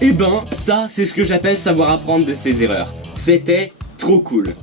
Et ben, ça, c'est ce que j'appelle savoir apprendre de ses erreurs. C'était trop cool.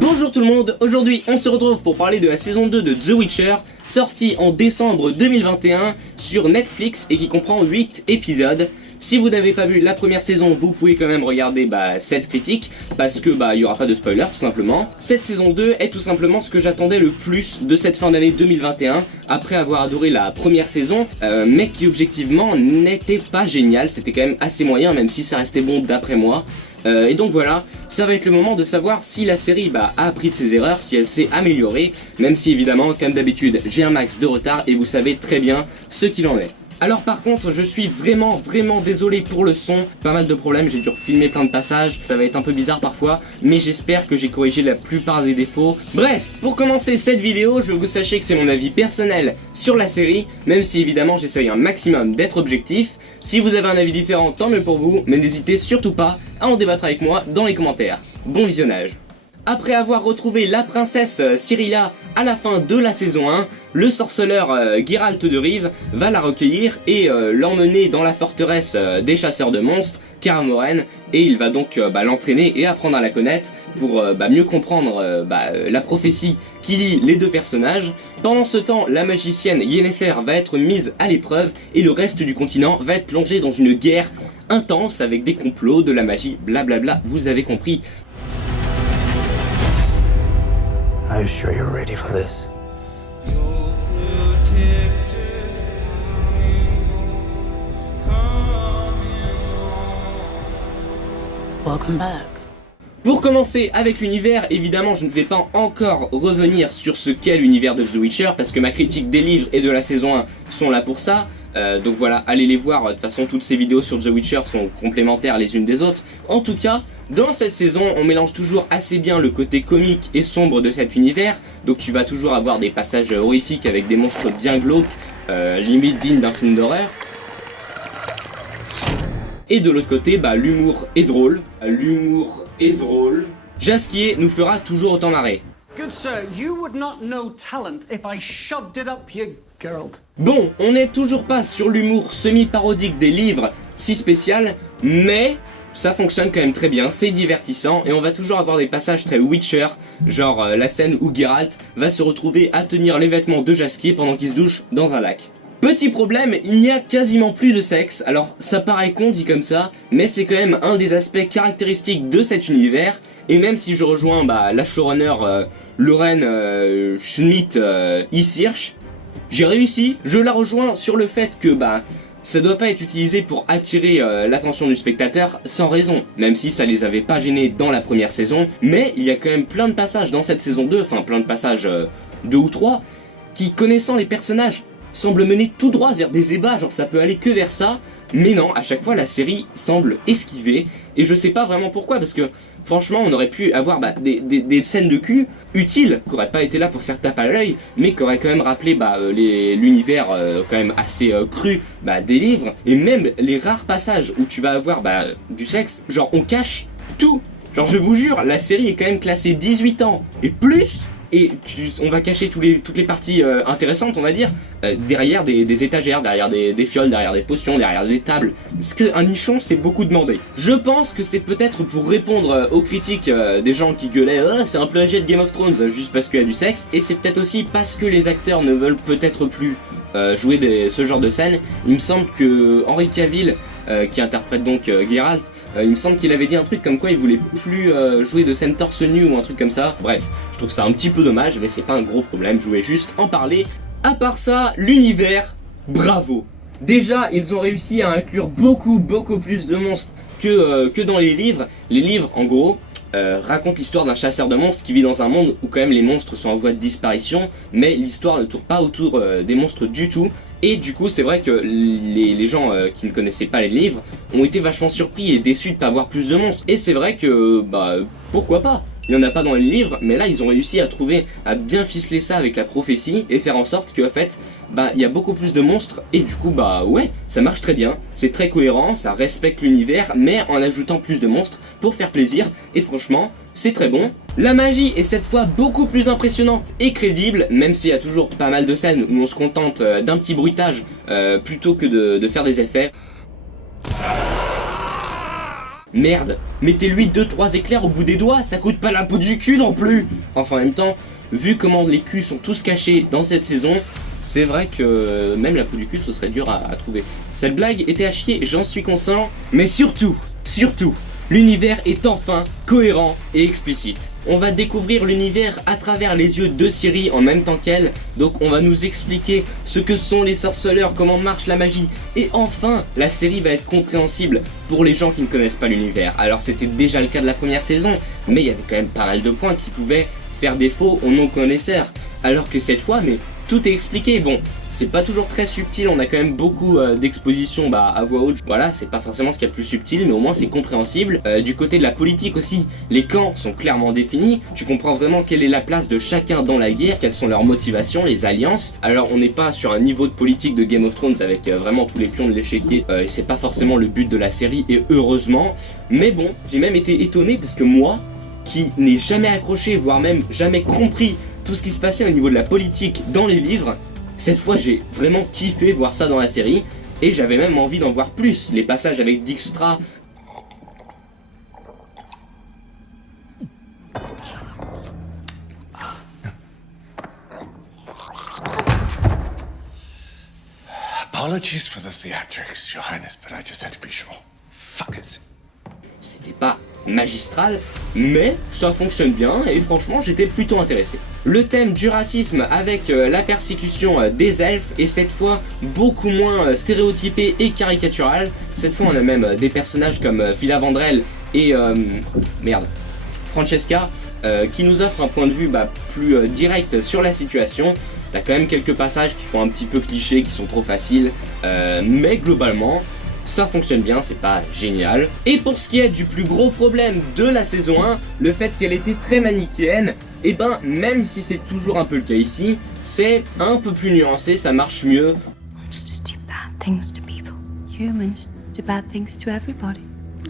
Bonjour tout le monde, aujourd'hui on se retrouve pour parler de la saison 2 de The Witcher, sortie en décembre 2021 sur Netflix et qui comprend 8 épisodes. Si vous n'avez pas vu la première saison, vous pouvez quand même regarder cette critique, parce que il y aura pas de spoiler tout simplement. Cette saison 2 est tout simplement ce que j'attendais le plus de cette fin d'année 2021, après avoir adoré la première saison, mais qui objectivement n'était pas génial, c'était quand même assez moyen, même si ça restait bon d'après moi. Et donc voilà, ça va être le moment de savoir si la série a appris de ses erreurs, si elle s'est améliorée, même si évidemment, comme d'habitude, j'ai un max de retard et vous savez très bien ce qu'il en est. Alors par contre, je suis vraiment désolé pour le son, pas mal de problèmes, j'ai dû refilmer plein de passages, ça va être un peu bizarre parfois, mais j'espère que j'ai corrigé la plupart des défauts. Bref, pour commencer cette vidéo, je veux que vous sachiez que c'est mon avis personnel sur la série, même si évidemment j'essaye un maximum d'être objectif. Si vous avez un avis différent, tant mieux pour vous, mais n'hésitez surtout pas à en débattre avec moi dans les commentaires. Bon visionnage. Après avoir retrouvé la princesse Cyrilla à la fin de la saison 1, le sorceleur Geralt de Rive va la recueillir et l'emmener dans la forteresse des chasseurs de monstres, Kaer Morhen, et il va donc l'entraîner et apprendre à la connaître pour mieux comprendre la prophétie qui lie les deux personnages. Pendant ce temps, la magicienne Yennefer va être mise à l'épreuve et le reste du continent va être plongé dans une guerre intense avec des complots, de la magie, blablabla, vous avez compris. Are you sure you're ready for this? Welcome back. Pour commencer avec l'univers, évidemment je ne vais pas encore revenir sur ce qu'est l'univers de The Witcher parce que ma critique des livres et de la saison 1 sont là pour ça. Donc voilà, allez les voir, de toute façon toutes ces vidéos sur The Witcher sont complémentaires les unes des autres. En tout cas, dans cette saison, on mélange toujours assez bien le côté comique et sombre de cet univers. Donc tu vas toujours avoir des passages horrifiques avec des monstres bien glauques, limite dignes d'un film d'horreur. Et de l'autre côté, l'humour est drôle. Jaskier nous fera toujours autant marrer. Good sir, you would not know talent if I shoved it up your Geralt. Bon, on n'est toujours pas sur l'humour semi-parodique des livres si spécial, mais ça fonctionne quand même très bien, c'est divertissant et on va toujours avoir des passages très Witcher, genre la scène où Geralt va se retrouver à tenir les vêtements de Jaskier pendant qu'il se douche dans un lac. Petit problème, il n'y a quasiment plus de sexe, alors ça paraît con dit comme ça, mais c'est quand même un des aspects caractéristiques de cet univers, et même si je rejoins la showrunner Lauren Schmidt-Isirch, j'ai réussi, je la rejoins sur le fait que ça doit pas être utilisé pour attirer l'attention du spectateur sans raison, même si ça les avait pas gênés dans la première saison, mais il y a quand même plein de passages dans cette saison 2, enfin plein de passages 2 ou 3, qui connaissant les personnages semblent mener tout droit vers des ébats, genre ça peut aller que vers ça, mais non, à chaque fois la série semble esquiver, et je sais pas vraiment pourquoi, parce que franchement on aurait pu avoir des scènes de cul utiles, qui auraient pas été là pour faire tape à l'œil, mais qui auraient quand même rappelé l'univers quand même assez cru des livres, et même les rares passages où tu vas avoir du sexe, genre on cache tout, genre je vous jure, la série est quand même classée 18 ans et plus, et on va cacher toutes les parties intéressantes, on va dire, derrière des étagères, derrière des fioles, derrière des potions, derrière des tables. Parce qu'un nichon, c'est beaucoup demandé. Je pense que c'est peut-être pour répondre aux critiques des gens qui gueulaient « Oh, c'est un plagiat de Game of Thrones juste parce qu'il y a du sexe », et c'est peut-être aussi parce que les acteurs ne veulent peut-être plus jouer ce genre de scène. Il me semble que Henry Cavill, qui interprète donc Geralt, il me semble qu'il avait dit un truc comme quoi il voulait plus jouer de scène torse nu ou un truc comme ça. Bref, je trouve ça un petit peu dommage, mais c'est pas un gros problème, je voulais juste en parler. À part ça, l'univers, bravo. Déjà, ils ont réussi à inclure beaucoup plus de monstres que dans les livres. Les livres, en gros, racontent l'histoire d'un chasseur de monstres qui vit dans un monde où quand même les monstres sont en voie de disparition, mais l'histoire ne tourne pas autour des monstres du tout. Et du coup c'est vrai que les gens qui ne connaissaient pas les livres ont été vachement surpris et déçus de ne pas voir plus de monstres. Et c'est vrai que pourquoi pas, il n'y en a pas dans les livres, mais là ils ont réussi à bien ficeler ça avec la prophétie et faire en sorte qu'en fait il y a beaucoup plus de monstres et du coup ouais, ça marche très bien, c'est très cohérent, ça respecte l'univers mais en ajoutant plus de monstres pour faire plaisir et franchement c'est très bon. La magie est cette fois beaucoup plus impressionnante et crédible, même s'il y a toujours pas mal de scènes où on se contente d'un petit bruitage plutôt que de faire des effets. Merde, mettez-lui 2-3 éclairs au bout des doigts, ça coûte pas la peau du cul non plus. Enfin en même temps, vu comment les culs sont tous cachés dans cette saison, c'est vrai que même la peau du cul ce serait dur à trouver. Cette blague était à chier, j'en suis conscient, mais surtout, l'univers est enfin cohérent et explicite. On va découvrir l'univers à travers les yeux de Ciri en même temps qu'elle, donc on va nous expliquer ce que sont les sorceleurs, comment marche la magie, et enfin, la série va être compréhensible pour les gens qui ne connaissent pas l'univers. Alors c'était déjà le cas de la première saison, mais il y avait quand même pas mal de points qui pouvaient faire défaut aux non-connaisseurs, alors que cette fois, mais tout est expliqué. Bon, c'est pas toujours très subtil, on a quand même beaucoup d'expositions à voix haute. Voilà, c'est pas forcément ce qu'il y a de plus subtil, mais au moins c'est compréhensible. Du côté de la politique aussi, les camps sont clairement définis. Tu comprends vraiment quelle est la place de chacun dans la guerre, quelles sont leurs motivations, les alliances. Alors on n'est pas sur un niveau de politique de Game of Thrones avec vraiment tous les pions de l'échiquier, et c'est pas forcément le but de la série, et heureusement. Mais bon, j'ai même été étonné parce que moi, qui n'ai jamais accroché, voire même jamais compris tout ce qui se passait au niveau de la politique dans les livres, cette fois j'ai vraiment kiffé voir ça dans la série, et j'avais même envie d'en voir plus. Les passages avec Dijkstra, Apologies for the theatrics, Your Highness, but I just had to be sure. Fuckers. c'était pas magistral, mais ça fonctionne bien et franchement j'étais plutôt intéressé. Le thème du racisme avec la persécution des elfes est cette fois beaucoup moins stéréotypé et caricatural. Cette fois on a même des personnages comme Phila Vandrel et Francesca qui nous offrent un point de vue plus direct sur la situation. T'as quand même quelques passages qui font un petit peu cliché, qui sont trop faciles, mais globalement ça fonctionne bien, c'est pas génial. Et pour ce qui est du plus gros problème de la saison 1, le fait qu'elle était très manichéenne, et même si c'est toujours un peu le cas ici, c'est un peu plus nuancé, ça marche mieux. Monsters do bad things to people. Humans do bad things to everybody.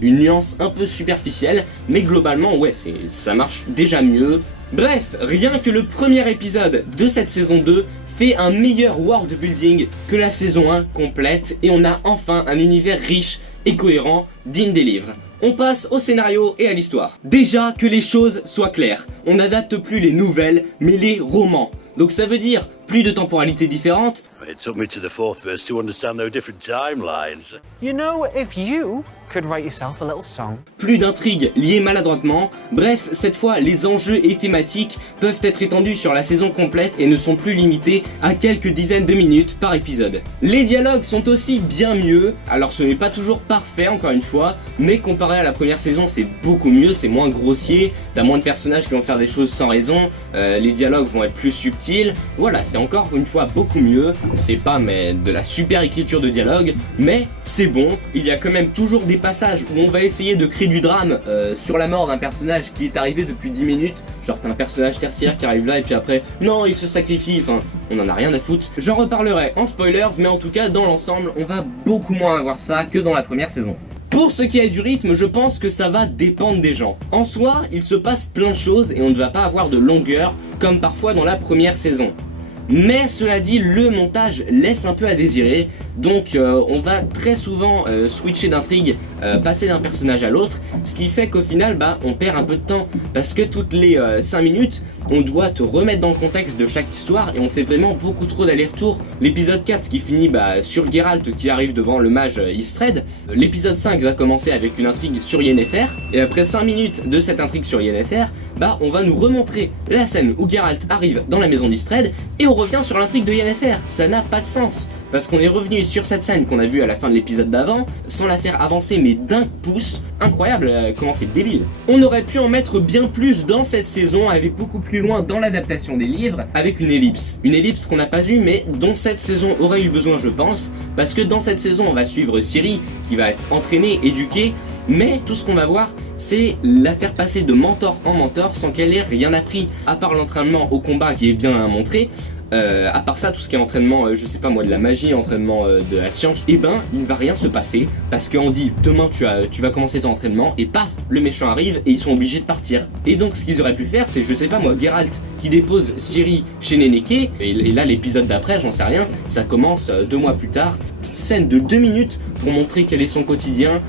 Une nuance un peu superficielle, mais globalement ouais, ça marche déjà mieux. Bref, rien que le premier épisode de cette saison 2 fait un meilleur world building que la saison 1 complète, et on a enfin un univers riche et cohérent digne des livres. On passe au scénario et à l'histoire. Déjà que les choses soient claires, on n'adapte plus les nouvelles mais les romans. Donc ça veut dire plus de temporalités différentes. It took me to the fourth verse to understand those different timelines. You know, if you could write yourself a little song. Plus d'intrigues liées maladroitement. Bref, cette fois, les enjeux et thématiques peuvent être étendus sur la saison complète et ne sont plus limités à quelques dizaines de minutes par épisode. Les dialogues sont aussi bien mieux. Alors ce n'est pas toujours parfait encore une fois, mais comparé à la première saison, c'est beaucoup mieux, c'est moins grossier, t'as moins de personnages qui vont faire des choses sans raison, les dialogues vont être plus subtils. Voilà, c'est encore une fois beaucoup mieux. C'est pas de la super écriture de dialogue, mais c'est bon. Il y a quand même toujours des passages où on va essayer de créer du drame sur la mort d'un personnage qui est arrivé depuis 10 minutes. Genre t'as un personnage tertiaire qui arrive là et puis après, non il se sacrifie, enfin on en a rien à foutre. J'en reparlerai en spoilers, mais en tout cas dans l'ensemble on va beaucoup moins avoir ça que dans la première saison. Pour ce qui est du rythme, je pense que ça va dépendre des gens. En soi, il se passe plein de choses et on ne va pas avoir de longueur comme parfois dans la première saison. Mais cela dit, le montage laisse un peu à désirer, donc on va très souvent switcher d'intrigue, passer d'un personnage à l'autre, ce qui fait qu'au final on perd un peu de temps, parce que toutes les 5 minutes, on doit te remettre dans le contexte de chaque histoire et on fait vraiment beaucoup trop d'allers-retours. L'épisode 4 qui finit sur Geralt qui arrive devant le mage Istred, l'épisode 5 va commencer avec une intrigue sur Yennefer, et après 5 minutes de cette intrigue sur Yennefer, on va nous remontrer la scène où Geralt arrive dans la maison d'Istred et on revient sur l'intrigue de Yennefer. Ça n'a pas de sens, parce qu'on est revenu sur cette scène qu'on a vue à la fin de l'épisode d'avant, sans la faire avancer mais d'un pouce. Incroyable comment c'est débile. On aurait pu en mettre bien plus dans cette saison, aller beaucoup plus loin dans l'adaptation des livres, avec une ellipse. Une ellipse qu'on n'a pas eue mais dont cette saison aurait eu besoin je pense, parce que dans cette saison on va suivre Ciri, qui va être entraînée, éduquée, mais tout ce qu'on va voir c'est la faire passer de mentor en mentor sans qu'elle ait rien appris, à part l'entraînement au combat qui est bien montré. à part ça, tout ce qui est entraînement, je sais pas moi, de la magie, entraînement de la science, et ben il ne va rien se passer parce qu'on dit demain tu vas commencer ton entraînement et paf, le méchant arrive et ils sont obligés de partir. Et donc ce qu'ils auraient pu faire, c'est je sais pas moi, Geralt qui dépose Ciri chez Nenneke, et là l'épisode d'après, j'en sais rien, ça commence 2 mois plus tard, scène de 2 minutes pour montrer quel est son quotidien,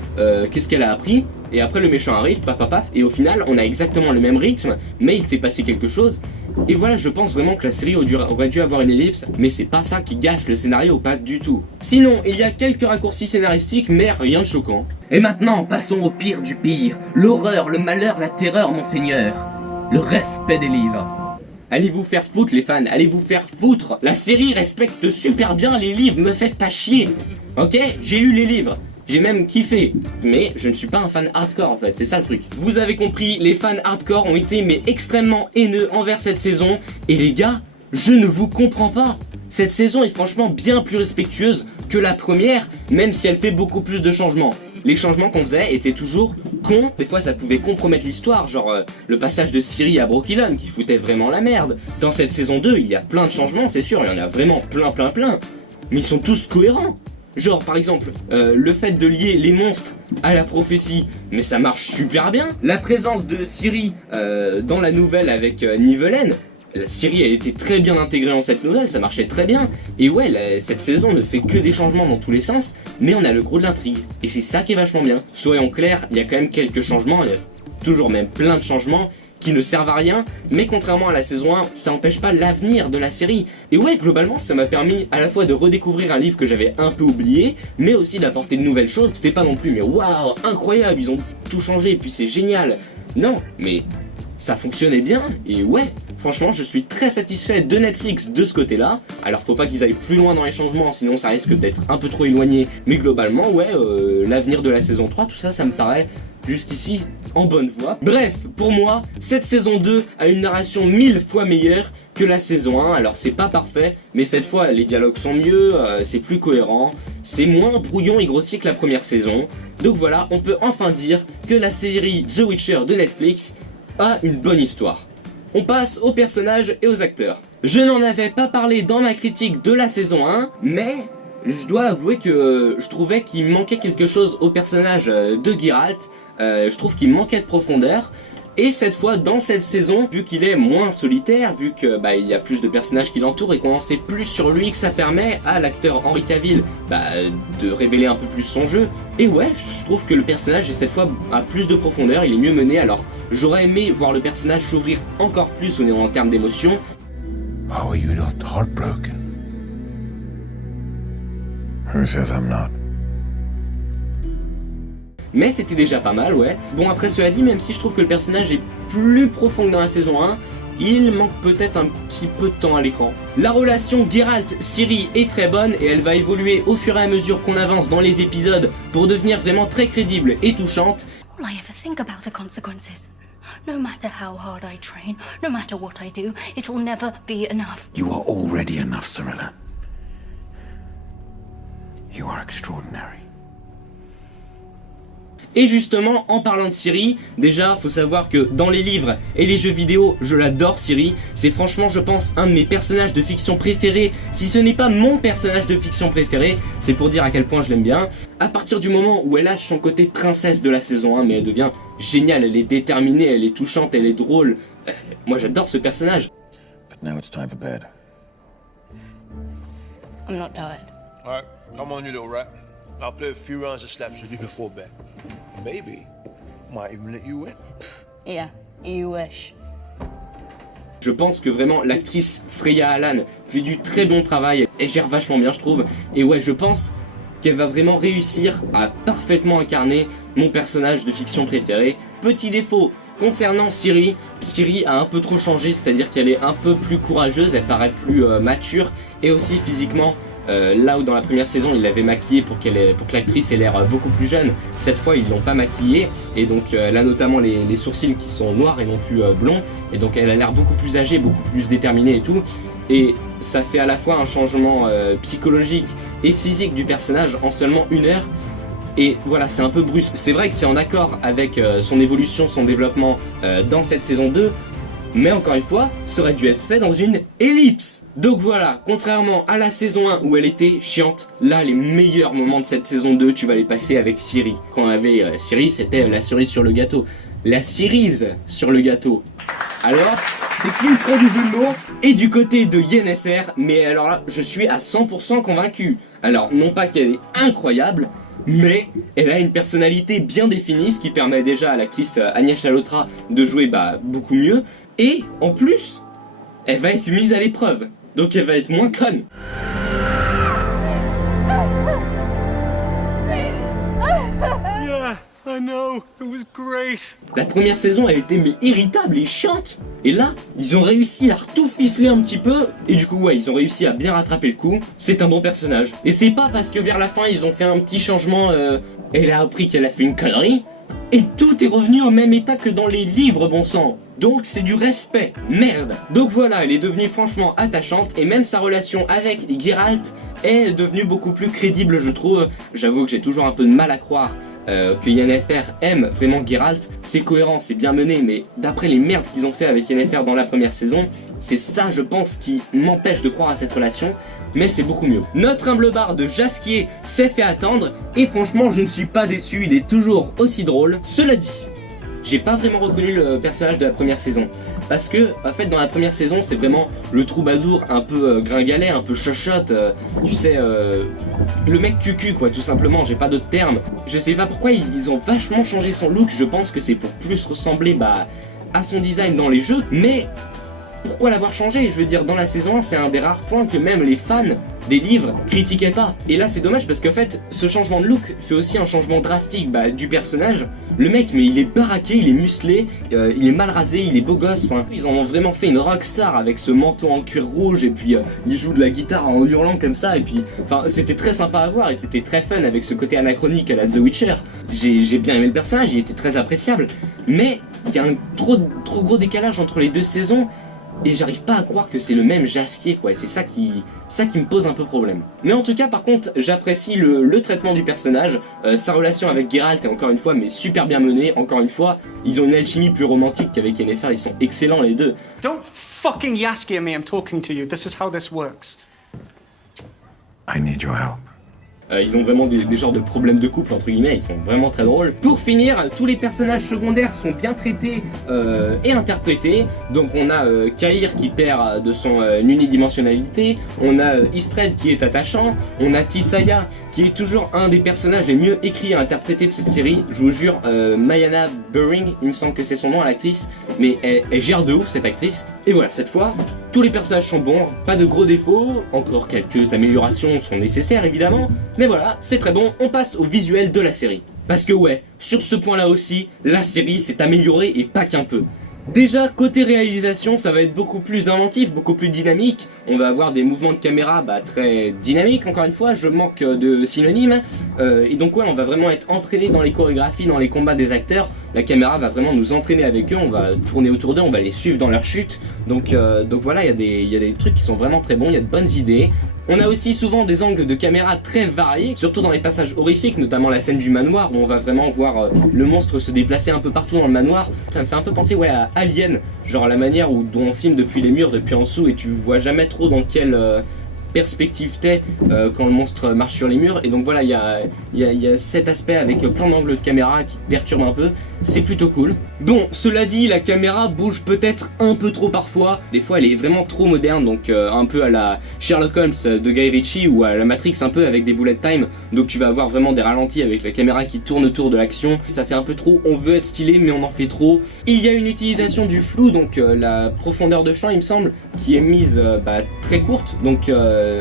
qu'est-ce qu'elle a appris. Et après le méchant arrive, paf paf paf, et au final on a exactement le même rythme, mais il s'est passé quelque chose. Et voilà, je pense vraiment que la série aurait dû avoir une ellipse, mais c'est pas ça qui gâche le scénario, pas du tout. Sinon, il y a quelques raccourcis scénaristiques, mais rien de choquant. Et maintenant, passons au pire du pire. L'horreur, le malheur, la terreur, monseigneur. Le respect des livres. Allez vous faire foutre les fans, allez vous faire foutre. La série respecte super bien les livres, me faites pas chier. Ok, j'ai lu les livres. J'ai même kiffé, mais je ne suis pas un fan hardcore en fait, c'est ça le truc. Vous avez compris, les fans hardcore ont été mais extrêmement haineux envers cette saison, et les gars, je ne vous comprends pas. Cette saison est franchement bien plus respectueuse que la première, même si elle fait beaucoup plus de changements. Les changements qu'on faisait étaient toujours cons, des fois ça pouvait compromettre l'histoire, genre le passage de Ciri à Brokilon qui foutait vraiment la merde. Dans cette saison 2, il y a plein de changements, c'est sûr, il y en a vraiment plein, mais ils sont tous cohérents. Genre par exemple, le fait de lier les monstres à la prophétie, mais ça marche super bien. La présence de Ciri dans la nouvelle avec Nivellen, Ciri elle était très bien intégrée dans cette nouvelle, ça marchait très bien. Et ouais, cette saison ne fait que des changements dans tous les sens, mais on a le gros de l'intrigue. Et c'est ça qui est vachement bien. Soyons clairs, il y a quand même quelques changements, il y a toujours même plein de changements qui ne servent à rien, mais contrairement à la saison 1, ça n'empêche pas l'avenir de la série. Et ouais, globalement, ça m'a permis à la fois de redécouvrir un livre que j'avais un peu oublié, mais aussi d'apporter de nouvelles choses. C'était pas non plus, mais waouh, incroyable, ils ont tout changé, et puis c'est génial. Non, mais ça fonctionnait bien, et ouais, franchement, je suis très satisfait de Netflix de ce côté-là. Alors, faut pas qu'ils aillent plus loin dans les changements, sinon ça risque d'être un peu trop éloigné. Mais globalement, ouais, l'avenir de la saison 3, tout ça, ça me paraît jusqu'ici en bonne voie. Bref, pour moi, cette saison 2 a une narration 1000 fois meilleure que la saison 1. Alors c'est pas parfait, mais cette fois les dialogues sont mieux, c'est plus cohérent, c'est moins brouillon et grossier que la première saison. Donc voilà, on peut enfin dire que la série The Witcher de Netflix a une bonne histoire. On passe aux personnages et aux acteurs. Je n'en avais pas parlé dans ma critique de la saison 1, mais je dois avouer que je trouvais qu'il manquait quelque chose au personnage de Geralt. Je trouve qu'il manquait de profondeur. Et cette fois, dans cette saison, vu qu'il est moins solitaire, vu que il y a plus de personnages qui l'entourent et qu'on en sait plus sur lui, que ça permet à l'acteur Henry Cavill de révéler un peu plus son jeu. Et ouais, je trouve que le personnage cette fois a plus de profondeur, il est mieux mené. Alors j'aurais aimé voir le personnage s'ouvrir encore plus en termes d'émotion. How are you not heartbroken? Who says I'm not? Mais c'était déjà pas mal, ouais. Bon, après cela dit, même si je trouve que le personnage est plus profond que dans la saison 1, il manque peut-être un petit peu de temps à l'écran. La relation Geralt-Ciri est très bonne et elle va évoluer au fur et à mesure qu'on avance dans les épisodes pour devenir vraiment très crédible et touchante. All I ever think about are consequences. No matter how hard I train, no matter what I do, it will never be enough. You are already enough, Cirilla. You are extraordinary. Et justement, en parlant de Ciri, déjà, faut savoir que dans les livres et les jeux vidéo, je l'adore Ciri. C'est franchement, je pense, un de mes personnages de fiction préférés. Si ce n'est pas mon personnage de fiction préféré, c'est pour dire à quel point je l'aime bien. À partir du moment où elle lâche son côté princesse de la saison 1, mais elle devient géniale, elle est déterminée, elle est touchante, elle est drôle. Moi, j'adore ce personnage. But now it's time for bed. I'm not tired. All right, come on, you little rat. I'll play a few rounds of slaps with you before bed. Maybe might even let you win. Yeah, you wish. Je pense que vraiment l'actrice Freya Allan fait du très bon travail, elle gère vachement bien je trouve, et ouais je pense qu'elle va vraiment réussir à parfaitement incarner mon personnage de fiction préféré. Petit défaut concernant Ciri, Ciri a un peu trop changé, c'est-à-dire qu'elle est un peu plus courageuse, elle paraît plus mature, et aussi physiquement. Là où dans la première saison ils l'avaient maquillée pour que l'actrice ait l'air beaucoup plus jeune, cette fois ils l'ont pas maquillée et donc elle a notamment les sourcils qui sont noirs et non plus blonds, et donc elle a l'air beaucoup plus âgée, beaucoup plus déterminée et tout, et ça fait à la fois un changement psychologique et physique du personnage en seulement 1 heure. Et voilà, c'est un peu brusque. C'est vrai que c'est en accord avec son évolution, son développement dans cette saison 2, mais encore une fois, ça aurait dû être fait dans une ellipse. Donc voilà, contrairement à la saison 1 où elle était chiante, là les meilleurs moments de cette saison 2 tu vas les passer avec Ciri. Quand on avait Ciri, c'était la cerise sur le gâteau. La cerise sur le gâteau. Alors, c'est qui prend du jeu de mots et du côté de Yennefer, mais alors là, je suis à 100% convaincu. Alors, non pas qu'elle est incroyable, mais elle a une personnalité bien définie, ce qui permet déjà à l'actrice Anya Chalotra de jouer beaucoup mieux. Et en plus, elle va être mise à l'épreuve, donc elle va être moins conne. Yeah, I know. It was great. La première saison, elle était mais irritable et chiante. Et là, ils ont réussi à tout ficeler un petit peu. Et du coup, ouais, ils ont réussi à bien rattraper le coup. C'est un bon personnage. Et c'est pas parce que vers la fin, ils ont fait un petit changement. Elle a appris qu'elle a fait une connerie. Et tout est revenu au même état que dans les livres, bon sang. Donc c'est du respect, merde. Donc voilà, elle est devenue franchement attachante. Et même sa relation avec Geralt est devenue beaucoup plus crédible, je trouve. J'avoue que j'ai toujours un peu de mal à croire que Yennefer aime vraiment Geralt. C'est cohérent, c'est bien mené, mais d'après les merdes qu'ils ont fait avec Yennefer dans la première saison, c'est ça je pense qui m'empêche de croire à cette relation, mais c'est beaucoup mieux. Notre humble bar de Jaskier s'est fait attendre, et franchement je ne suis pas déçu, il est toujours aussi drôle. Cela dit, j'ai pas vraiment reconnu le personnage de la première saison. Parce que, en fait, dans la première saison, c'est vraiment le troubadour un peu gringalet, un peu chochotte, tu sais, le mec cucu, quoi, tout simplement, j'ai pas d'autres termes. Je sais pas pourquoi ils ont vachement changé son look, je pense que c'est pour plus ressembler, à son design dans les jeux, mais pourquoi l'avoir changé? Je veux dire, dans la saison 1, c'est un des rares points que même les fans des livres critiquaient pas. Et là c'est dommage parce qu'en fait ce changement de look fait aussi un changement drastique du personnage. Le mec mais il est baraqué, il est musclé, il est mal rasé, il est beau gosse, enfin ils en ont vraiment fait une rockstar avec ce manteau en cuir rouge et puis il joue de la guitare en hurlant comme ça et puis enfin c'était très sympa à voir et c'était très fun avec ce côté anachronique à la The Witcher. J'ai bien aimé le personnage, il était très appréciable, mais il y a un trop gros décalage entre les deux saisons. Et j'arrive pas à croire que c'est le même Jaskier, quoi, et c'est ça qui me pose un peu problème. Mais en tout cas, par contre, j'apprécie le traitement du personnage, sa relation avec Geralt est encore une fois, mais super bien menée, encore une fois, ils ont une alchimie plus romantique qu'avec Yennefer, ils sont excellents les deux. Don't fucking Jaskier me, I'm talking to you. This is how this works. I need your help. Ils ont vraiment des genres de problèmes de couple entre guillemets, ils sont vraiment très drôles. Pour finir, tous les personnages secondaires sont bien traités et interprétés. Donc on a Cahir qui perd de son unidimensionnalité, on a Istred qui est attachant, on a Tissaia qui est toujours un des personnages les mieux écrits et interprétés de cette série. Je vous jure, Mayana Buring, il me semble que c'est son nom à l'actrice, mais elle gère de ouf cette actrice. Et voilà, cette fois, tous les personnages sont bons, pas de gros défauts, encore quelques améliorations sont nécessaires évidemment, mais voilà, c'est très bon, on passe au visuel de la série. Parce que ouais, sur ce point-là aussi, la série s'est améliorée et pas qu'un peu. Déjà, côté réalisation, ça va être beaucoup plus inventif, beaucoup plus dynamique. On va avoir des mouvements de caméra très dynamiques, encore une fois, je manque de synonymes. Et donc ouais, on va vraiment être entraîné dans les chorégraphies, dans les combats des acteurs. La caméra va vraiment nous entraîner avec eux, on va tourner autour d'eux, on va les suivre dans leur chute. Donc voilà, il y a des trucs qui sont vraiment très bons, il y a de bonnes idées. On a aussi souvent des angles de caméra très variés, surtout dans les passages horrifiques, notamment la scène du manoir où on va vraiment voir le monstre se déplacer un peu partout dans le manoir. Ça me fait un peu penser à Alien, genre la manière dont on filme depuis les murs, depuis en dessous, et tu vois jamais trop dans quelle perspective t'es quand le monstre marche sur les murs. Et donc voilà, il y a cet aspect avec plein d'angles de caméra qui te perturbe un peu, c'est plutôt cool. Bon, cela dit, la caméra bouge peut-être un peu trop parfois. Des fois elle est vraiment trop moderne, donc un peu à la Sherlock Holmes de Guy Ritchie ou à la Matrix un peu avec des bullet time. Donc tu vas avoir vraiment des ralentis avec la caméra qui tourne autour de l'action. Ça fait un peu trop, on veut être stylé mais on en fait trop. Il y a une utilisation du flou, donc la profondeur de champ il me semble, qui est mise très courte. Donc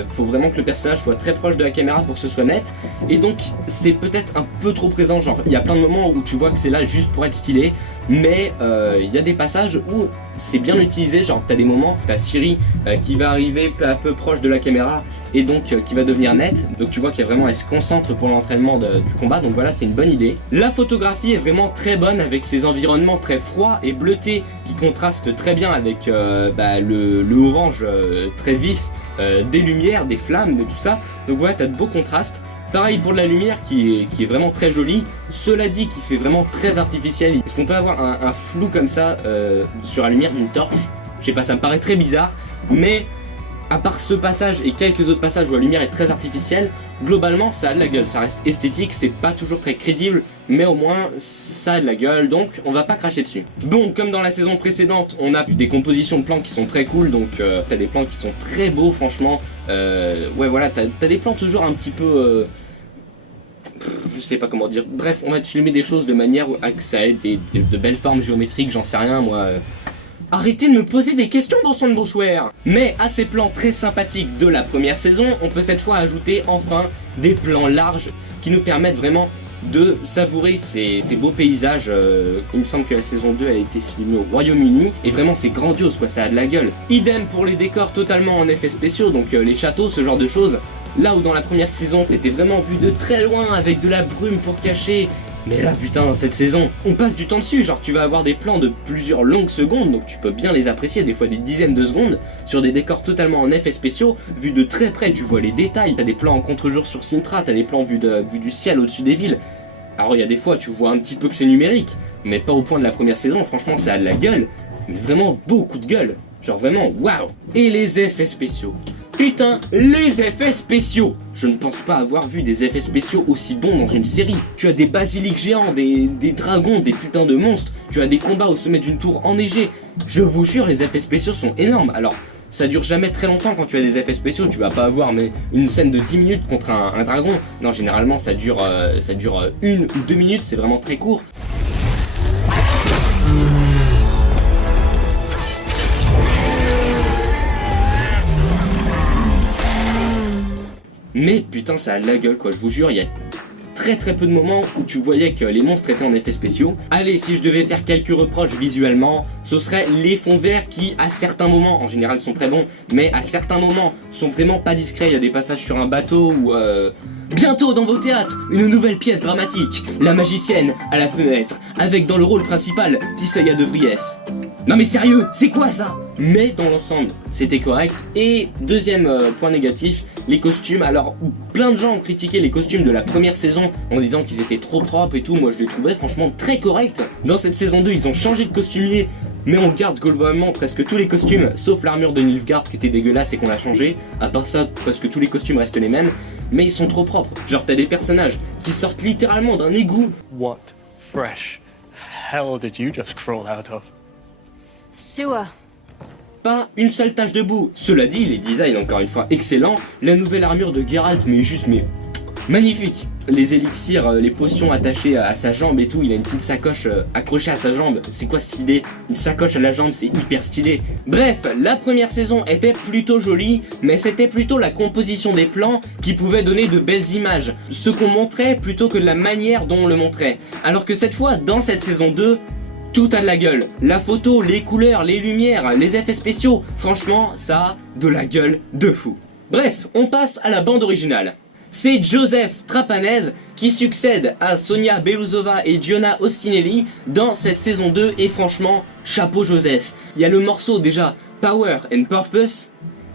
faut vraiment que le personnage soit très proche de la caméra pour que ce soit net. Et donc c'est peut-être un peu trop présent, genre il y a plein de moments où tu vois que c'est là juste pour être stylé. Mais il y a des passages où c'est bien utilisé, genre t'as des moments, t'as Ciri qui va arriver un peu proche de la caméra et donc qui va devenir nette, donc tu vois qu'elle elle se concentre pour l'entraînement du combat, donc voilà, c'est une bonne idée. La photographie est vraiment très bonne avec ces environnements très froids et bleutés qui contrastent très bien avec le orange très vif des lumières, des flammes, de tout ça, donc voilà, t'as de beaux contrastes. Pareil pour la lumière qui est vraiment très jolie, cela dit qui fait vraiment très artificiel. Est-ce qu'on peut avoir un flou comme ça sur la lumière d'une torche? Je sais pas, ça me paraît très bizarre, mais À part ce passage et quelques autres passages où la lumière est très artificielle, globalement ça a de la gueule, ça reste esthétique, c'est pas toujours très crédible, mais au moins ça a de la gueule, donc on va pas cracher dessus. Bon, comme dans la saison précédente, on a des compositions de plans qui sont très cool, donc t'as des plans qui sont très beaux franchement, ouais voilà, t'as des plans toujours un petit peu... je sais pas comment dire, bref, on va te filmer des choses de manière à que ça ait de belles formes géométriques, j'en sais rien moi... Arrêtez de me poser des questions dans son bonsoir. Mais à ces plans très sympathiques de la première saison, on peut cette fois ajouter enfin des plans larges qui nous permettent vraiment de savourer ces beaux paysages. Il me semble que la saison 2 a été filmée au Royaume-Uni et vraiment c'est grandiose quoi, ça a de la gueule. Idem pour les décors totalement en effets spéciaux, donc les châteaux, ce genre de choses. Là où dans la première saison c'était vraiment vu de très loin avec de la brume pour cacher. Mais là putain, dans cette saison, on passe du temps dessus, genre tu vas avoir des plans de plusieurs longues secondes, donc tu peux bien les apprécier, des fois des dizaines de secondes, sur des décors totalement en effets spéciaux, vus de très près, tu vois les détails, t'as des plans en contre-jour sur Sintra, t'as des plans vus du ciel au-dessus des villes. Alors il y a des fois tu vois un petit peu que c'est numérique, mais pas au point de la première saison, franchement ça a de la gueule, mais vraiment beaucoup de gueule, genre vraiment waouh. Et les effets spéciaux. Putain, les effets spéciaux! Je ne pense pas avoir vu des effets spéciaux aussi bons dans une série. Tu as des basiliques géants, des dragons, des putains de monstres, tu as des combats au sommet d'une tour enneigée. Je vous jure, les effets spéciaux sont énormes. Alors, ça dure jamais très longtemps quand tu as des effets spéciaux, tu vas pas avoir mais une scène de 10 minutes contre un dragon. Non, généralement ça dure 1 ou 2 minutes, c'est vraiment très court. Mais putain ça a de la gueule quoi, je vous jure, il y a très peu de moments où tu voyais que les monstres étaient en effets spéciaux. Allez, si je devais faire quelques reproches visuellement, ce serait les fonds verts qui à certains moments, en général sont très bons, mais à certains moments sont vraiment pas discrets. Il y a des passages sur un bateau où bientôt dans vos théâtres, une nouvelle pièce dramatique, La magicienne à la fenêtre, avec dans le rôle principal Tissaia de Vries. Non mais sérieux, c'est quoi ça? Mais dans l'ensemble, c'était correct. Et deuxième point négatif, les costumes. Alors, plein de gens ont critiqué les costumes de la première saison en disant qu'ils étaient trop propres et tout. Moi, je les trouvais franchement très corrects. Dans cette saison 2, ils ont changé de costumier, mais on garde globalement presque tous les costumes, sauf l'armure de Nilfgaard qui était dégueulasse et qu'on a changé. À part ça, parce que tous les costumes restent les mêmes, mais ils sont trop propres. Genre, t'as des personnages qui sortent littéralement d'un égout. What fresh hell did you just crawl out of? Sewer. Pas une seule tache de boue. Cela dit, les designs encore une fois excellents. La nouvelle armure de Geralt, mais magnifique. Les élixirs, les potions attachées à sa jambe et tout. Il a une petite sacoche accrochée à sa jambe. C'est quoi cette idée? Une sacoche à la jambe, c'est hyper stylé. Bref, la première saison était plutôt jolie, mais c'était plutôt la composition des plans qui pouvait donner de belles images. Ce qu'on montrait plutôt que la manière dont on le montrait. Alors que cette fois, dans cette saison 2, tout a de la gueule. La photo, les couleurs, les lumières, les effets spéciaux, franchement, ça a de la gueule de fou. Bref, on passe à la bande originale. C'est Joseph Trapanese qui succède à Sonia Belousova et Giona Ostinelli dans cette saison 2 et franchement, chapeau Joseph. Il y a le morceau déjà Power and Purpose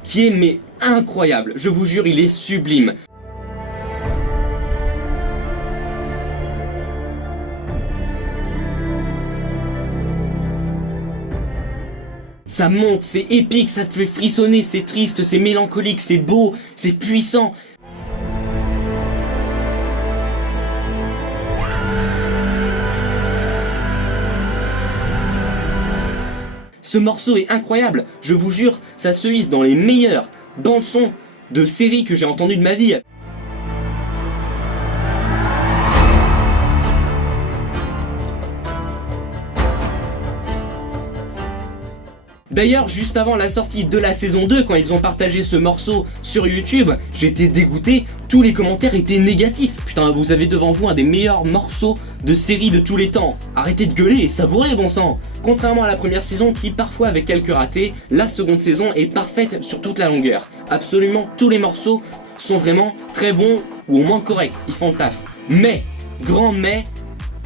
qui est incroyable. Je vous jure, il est sublime. Ça monte, c'est épique, ça te fait frissonner, c'est triste, c'est mélancolique, c'est beau, c'est puissant. Ce morceau est incroyable, je vous jure, ça se hisse dans les meilleures bandes-son de séries que j'ai entendues de ma vie. D'ailleurs, juste avant la sortie de la saison 2, quand ils ont partagé ce morceau sur YouTube, j'étais dégoûté, tous les commentaires étaient négatifs. Putain, vous avez devant vous un des meilleurs morceaux de série de tous les temps. Arrêtez de gueuler et savourez, bon sang. Contrairement à la première saison qui parfois avait quelques ratés, la seconde saison est parfaite sur toute la longueur. Absolument tous les morceaux sont vraiment très bons ou au moins corrects, ils font le taf. Mais, grand mais,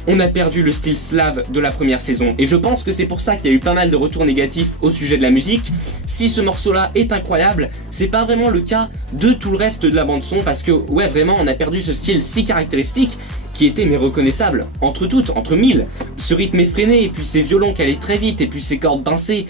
on a perdu le style slave de la première saison. Et je pense que c'est pour ça qu'il y a eu pas mal de retours négatifs au sujet de la musique. Si ce morceau-là est incroyable, c'est pas vraiment le cas de tout le reste de la bande-son, parce que, ouais, vraiment, on a perdu ce style si caractéristique, qui était reconnaissable, entre toutes, entre mille. Ce rythme effréné, et puis ces violons qui allaient très vite, et puis ces cordes pincées.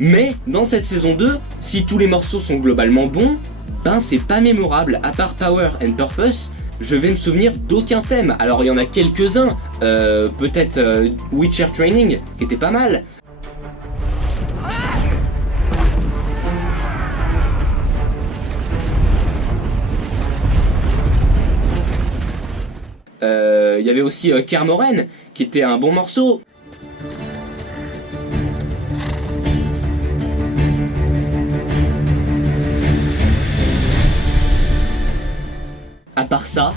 Mais dans cette saison 2, si tous les morceaux sont globalement bons, ben c'est pas mémorable. À part Power and Purpose, je vais me souvenir d'aucun thème. Alors il y en a quelques-uns, peut-être Witcher Training, qui était pas mal. Il y avait aussi Kermoren, qui était un bon morceau. À part ça,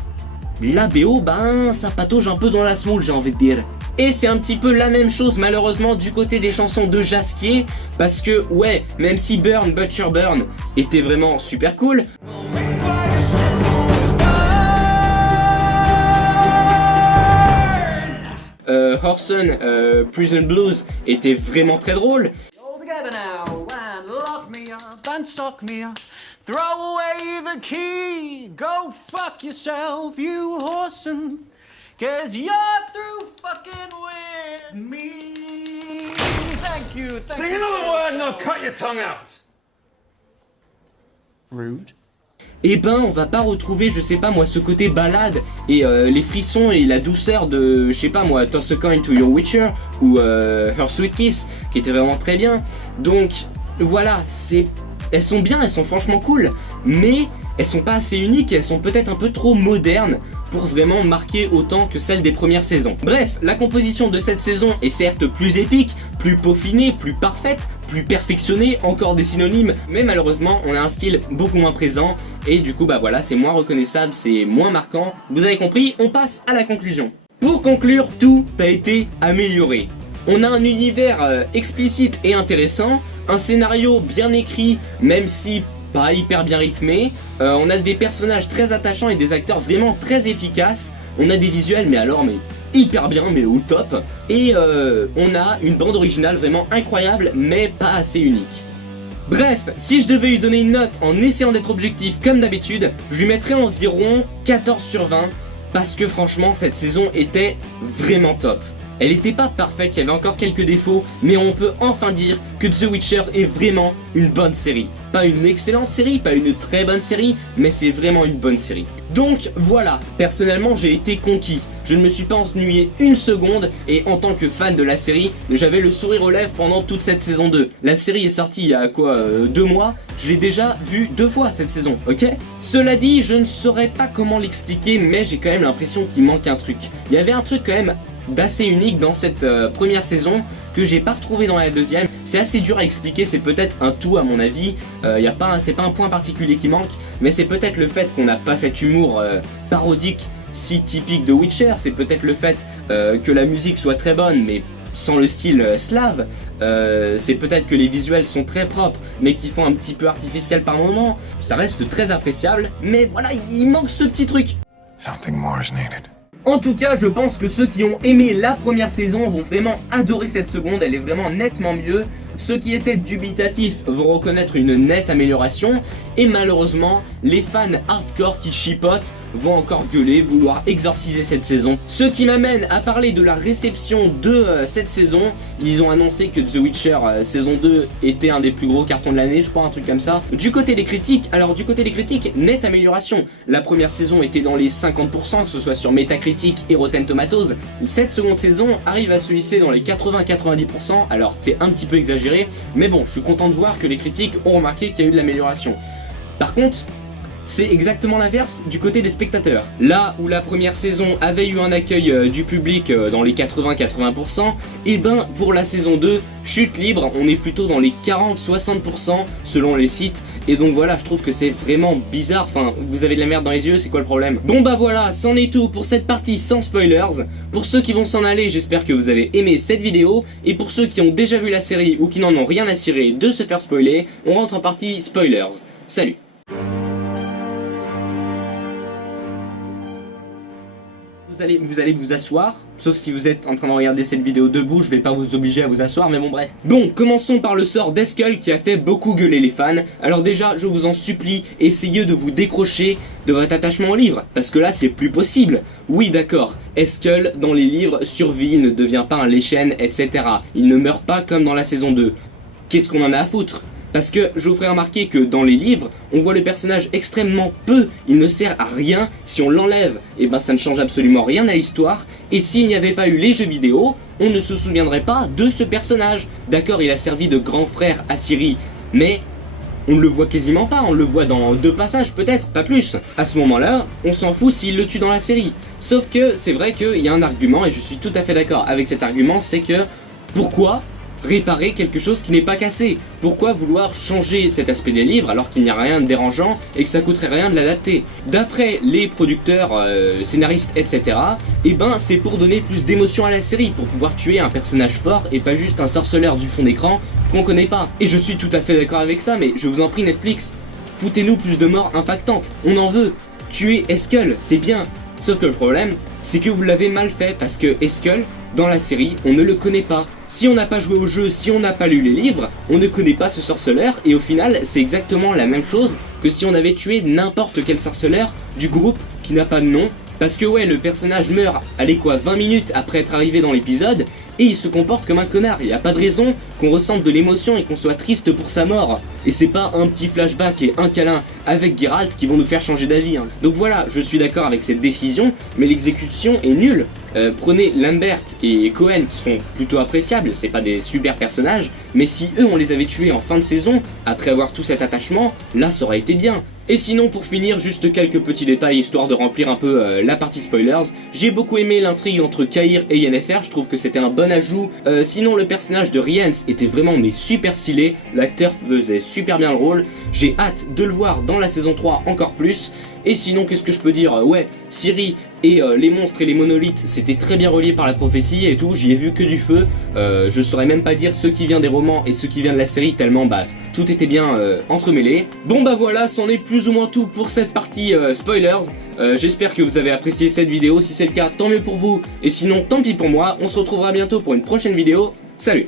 la BO, ben ça patauge un peu dans la smoule, j'ai envie de dire. Et c'est un petit peu la même chose malheureusement du côté des chansons de Jaskier, parce que ouais, même si Burn Butcher Burn était vraiment super cool, Horson Prison Blues était vraiment très drôle. All together now and lock me up and sock me up. Throw away the key. Go fuck yourself, you Horson. 'Cause you're through fucking with me. Thank you, thank you. Say another word and I'll cut your tongue out. Rude. Et ben on va pas retrouver, je sais pas moi, ce côté balade et les frissons et la douceur de, je sais pas moi, Toss a Coin to Your Witcher ou Her Sweet Kiss, qui était vraiment très bien. Donc voilà, elles sont bien, elles sont franchement cool, mais elles sont pas assez uniques et elles sont peut-être un peu trop modernes pour vraiment marquer autant que celle des premières saisons. Bref, la composition de cette saison est certes plus épique, plus peaufinée, plus parfaite, plus perfectionnée, encore des synonymes, mais malheureusement on a un style beaucoup moins présent et du coup bah voilà, c'est moins reconnaissable, c'est moins marquant. Vous avez compris, on passe à la conclusion. Pour conclure, tout a été amélioré. On a un univers explicite et intéressant, un scénario bien écrit, même si pas hyper bien rythmé, on a des personnages très attachants et des acteurs vraiment très efficaces, on a des visuels mais hyper bien, mais au top, et on a une bande originale vraiment incroyable mais pas assez unique. Bref, si je devais lui donner une note en essayant d'être objectif comme d'habitude, je lui mettrais environ 14 sur 20, parce que franchement cette saison était vraiment top. Elle n'était pas parfaite, il y avait encore quelques défauts, mais on peut enfin dire que The Witcher est vraiment une bonne série. Pas une excellente série, pas une très bonne série, mais c'est vraiment une bonne série. Donc voilà, personnellement j'ai été conquis. Je ne me suis pas ennuyé une seconde, et en tant que fan de la série, j'avais le sourire aux lèvres pendant toute cette saison 2. La série est sortie il y a quoi, 2 mois, je l'ai déjà vue 2 fois cette saison, ok? Cela dit, je ne saurais pas comment l'expliquer, mais j'ai quand même l'impression qu'il manque un truc. Il y avait un truc quand même d'assez unique dans cette première saison que j'ai pas retrouvé dans la deuxième. C'est assez dur à expliquer, c'est peut-être un tout à mon avis, c'est pas un point particulier qui manque, mais c'est peut-être le fait qu'on n'a pas cet humour parodique si typique de Witcher, c'est peut-être le fait que la musique soit très bonne mais sans le style slave, c'est peut-être que les visuels sont très propres mais qui font un petit peu artificiel par moment. Ça reste très appréciable, mais voilà, il manque ce petit truc. Something more is needed. En tout cas, je pense que ceux qui ont aimé la première saison vont vraiment adorer cette seconde, elle est vraiment nettement mieux. Ceux qui étaient dubitatifs vont reconnaître une nette amélioration, et malheureusement, les fans hardcore qui chipotent vont encore gueuler, vouloir exorciser cette saison. Ce qui m'amène à parler de la réception de cette saison. Ils ont annoncé que The Witcher saison 2 était un des plus gros cartons de l'année, je crois, un truc comme ça. Du côté des critiques, nette amélioration. La première saison était dans les 50%, que ce soit sur Metacritic et Rotten Tomatoes. Cette seconde saison arrive à se hisser dans les 80-90%, alors c'est un petit peu exagéré, mais bon, je suis content de voir que les critiques ont remarqué qu'il y a eu de l'amélioration. Par contre, c'est exactement l'inverse du côté des spectateurs. Là où la première saison avait eu un accueil du public dans les 80-80%, et ben pour la saison 2, chute libre, on est plutôt dans les 40-60% selon les sites. Et donc voilà, je trouve que c'est vraiment bizarre, enfin vous avez de la merde dans les yeux, c'est quoi le problème? Bon bah voilà, c'en est tout pour cette partie sans spoilers. Pour ceux qui vont s'en aller, j'espère que vous avez aimé cette vidéo, et pour ceux qui ont déjà vu la série ou qui n'en ont rien à cirer de se faire spoiler, on rentre en partie spoilers. Salut! Vous allez vous asseoir, sauf si vous êtes en train de regarder cette vidéo debout, je vais pas vous obliger à vous asseoir, mais bon bref. Bon, commençons par le sort d'Eskull qui a fait beaucoup gueuler les fans. Alors déjà, je vous en supplie, essayez de vous décrocher de votre attachement au livre, parce que là c'est plus possible. Oui d'accord, Eskull dans les livres survit, ne devient pas un Lechen, etc. Il ne meurt pas comme dans la saison 2. qu'est-ce qu'on en a à foutre? Parce que je vous ferai remarquer que dans les livres, on voit le personnage extrêmement peu, il ne sert à rien, si on l'enlève, et ben ça ne change absolument rien à l'histoire, et s'il n'y avait pas eu les jeux vidéo, on ne se souviendrait pas de ce personnage. D'accord, il a servi de grand frère à Ciri, mais on ne le voit quasiment pas, on le voit dans 2 passages peut-être, pas plus. À ce moment-là, on s'en fout s'il le tue dans la série. Sauf que c'est vrai qu'il y a un argument, et je suis tout à fait d'accord avec cet argument, c'est que pourquoi réparer quelque chose qui n'est pas cassé? Pourquoi vouloir changer cet aspect des livres alors qu'il n'y a rien de dérangeant et que ça coûterait rien de l'adapter? D'après les producteurs, scénaristes, etc., et ben c'est pour donner plus d'émotion à la série, pour pouvoir tuer un personnage fort et pas juste un sorceleur du fond d'écran qu'on connaît pas. Et je suis tout à fait d'accord avec ça, mais je vous en prie Netflix, foutez-nous plus de morts impactantes, on en veut. Tuer Eskel, c'est bien. Sauf que le problème, c'est que vous l'avez mal fait, parce que Eskel, dans la série, on ne le connaît pas. Si on n'a pas joué au jeu, si on n'a pas lu les livres, on ne connaît pas ce sorceleur, et au final, c'est exactement la même chose que si on avait tué n'importe quel sorceleur du groupe qui n'a pas de nom. Parce que ouais, le personnage meurt, allez quoi, 20 minutes après être arrivé dans l'épisode, et il se comporte comme un connard. Il n'y a pas de raison qu'on ressente de l'émotion et qu'on soit triste pour sa mort. Et c'est pas un petit flashback et un câlin avec Geralt qui vont nous faire changer d'avis. Donc voilà, je suis d'accord avec cette décision, mais l'exécution est nulle. Prenez Lambert et Cohen qui sont plutôt appréciables, c'est pas des super personnages, mais si eux on les avait tués en fin de saison, après avoir tout cet attachement, là ça aurait été bien. Et sinon pour finir, juste quelques petits détails histoire de remplir un peu la partie spoilers. J'ai beaucoup aimé l'intrigue entre Cahir et Yennefer, je trouve que c'était un bon ajout. Sinon le personnage de Rience était vraiment mais super stylé, l'acteur faisait super bien le rôle. J'ai hâte de le voir dans la saison 3 encore plus. Et sinon qu'est-ce que je peux dire, ouais, Ciri et les monstres et les monolithes c'était très bien relié par la prophétie et tout, j'y ai vu que du feu. Je saurais même pas dire ce qui vient des romans et ce qui vient de la série tellement bah tout était bien entremêlé. Bon bah voilà, c'en est plus ou moins tout pour cette partie spoilers. J'espère que vous avez apprécié cette vidéo, si c'est le cas tant mieux pour vous, et sinon tant pis pour moi. On se retrouvera bientôt pour une prochaine vidéo, salut.